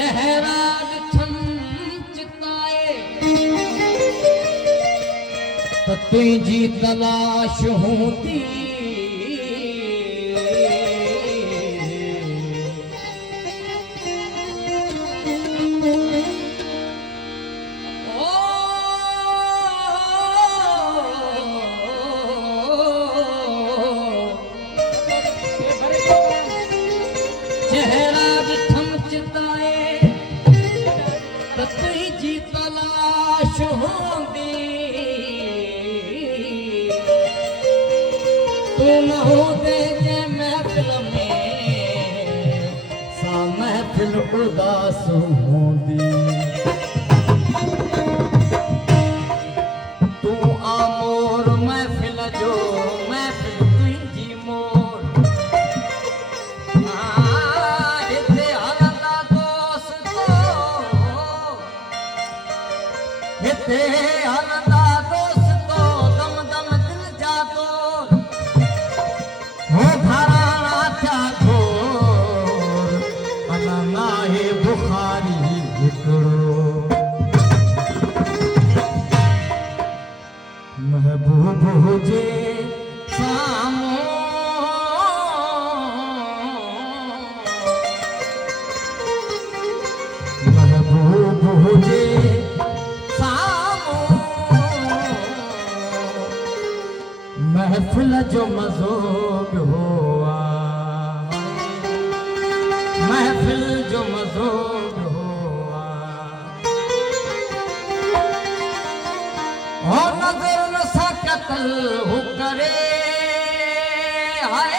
चेहरा ॾिठम चिताए त तुंहिंजी तलाश हूंदी चेहरा ॾिठम चिताए त तुंहिंजी तलाश हूंदी तूं न हूंदे जंहिं महफ़िल में सा महफ़िल उदास हूंदी तूं आमोर महफ़िल जो महफ़िल तुंहिंजी मोर हिते हलंदा दोस्तो हिते हलंदा दोस्तो दम दम दिल जा तोर हो घराणा थिया थोर अना नाहे बुखारी हिकिड़ो महबूब हुजे साम्हूं महबूब हुजे साम्हूं महफ़िल जो मज़ो ॿियो आहे महफ़िल जो मज़ो ॿियो आहे हो नज़र सां क़त्ल हू करे हाय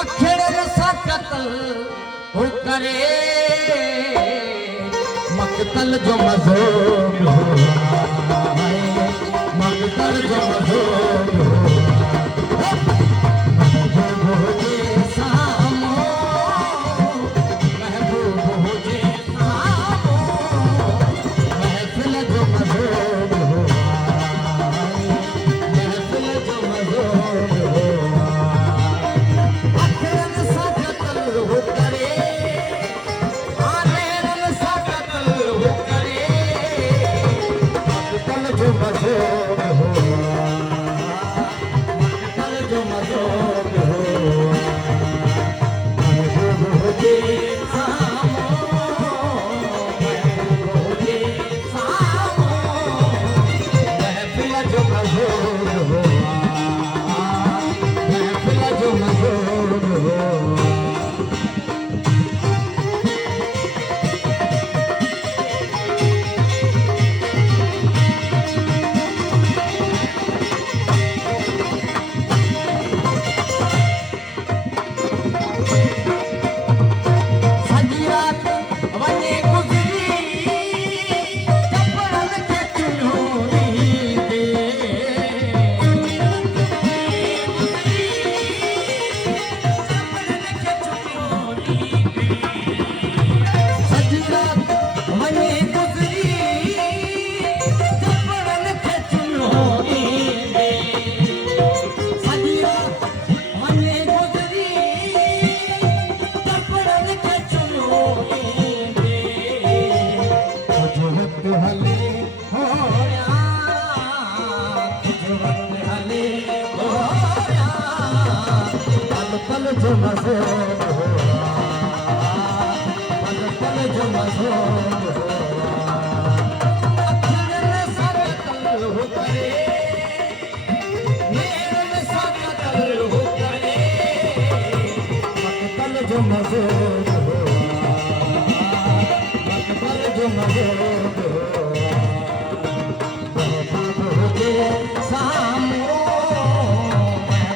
अखिड़नि सां क़त्ल हू करे मक़तल जो मज़ो ॿियो आहे मक़तल जो मज़ो ॿियो आहे महबूब हुजे साम्हूं महबूब हुजे साम्हूं महफ़िल जो मज़ो ॿियो आहे महफ़िल जो मज़ो ॿियो आहे अखिड़नि सां क़त्ल हू करे आनेरनि सां क़त्ल हू करे मक़तल जो मज़ो ॿियो आहे मक़तल जो मज़ो ॿियो आहे महबूब हुजे साम्हूं महबूब हुजे साम्हूं महफ़िल जो मज़ो ॿियो आहे महफ़िल जो मज़ो ॿियो आहे सॼी राति वञे गुज़री चपड़नि खे चुनो ॾींदे सॼी राति वञे गुज़री चपड़नि खे चुनो ॾींदे सॼी राति वञे गुज़री चपड़नि खे चुनो ॾींदे कुझु वक़्तु हले होया कुझु वक़्तु हले होया पल पल जो मज़ो पल पल जो मज़ो अखिड़नि सां क़त्ल हू करे नेरनि सां क़त्ल हू करे मक़तल जो मज़ो मक़तल जो मज़ो महबूब हुजे साम्हूं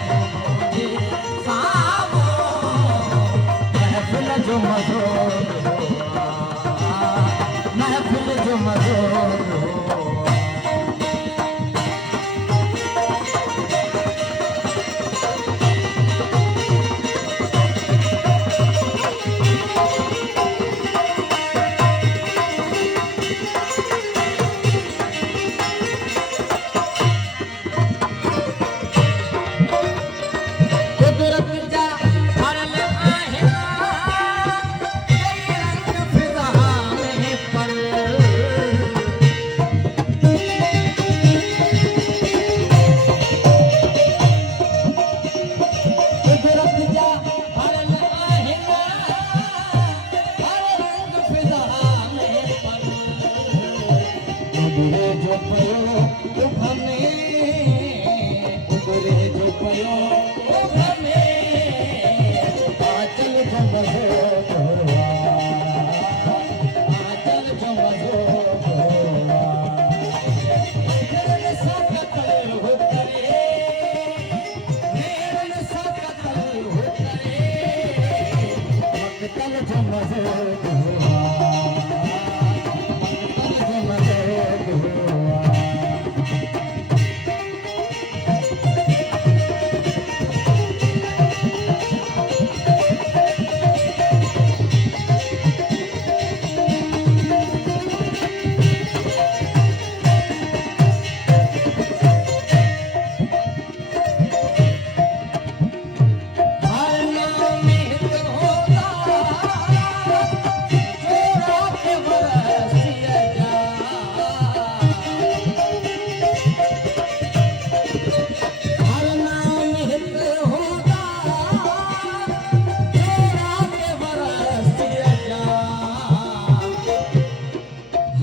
महबूब हुजे साम्हूं महफ़िल जो मज़ो महफ़िल जो मज़ो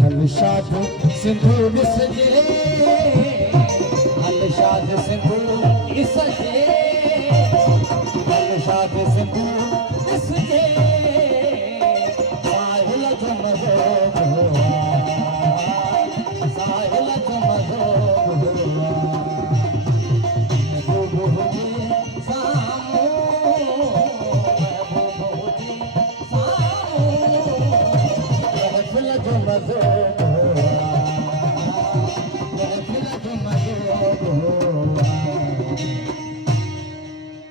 हलशाद सिंधु विसजे हलशाद सिंधु विसजे हलशाद सिंधु विसजे साहिल जमदो साहिल जमदो महबूबी सामो महबूबी सामो महफिल जमदो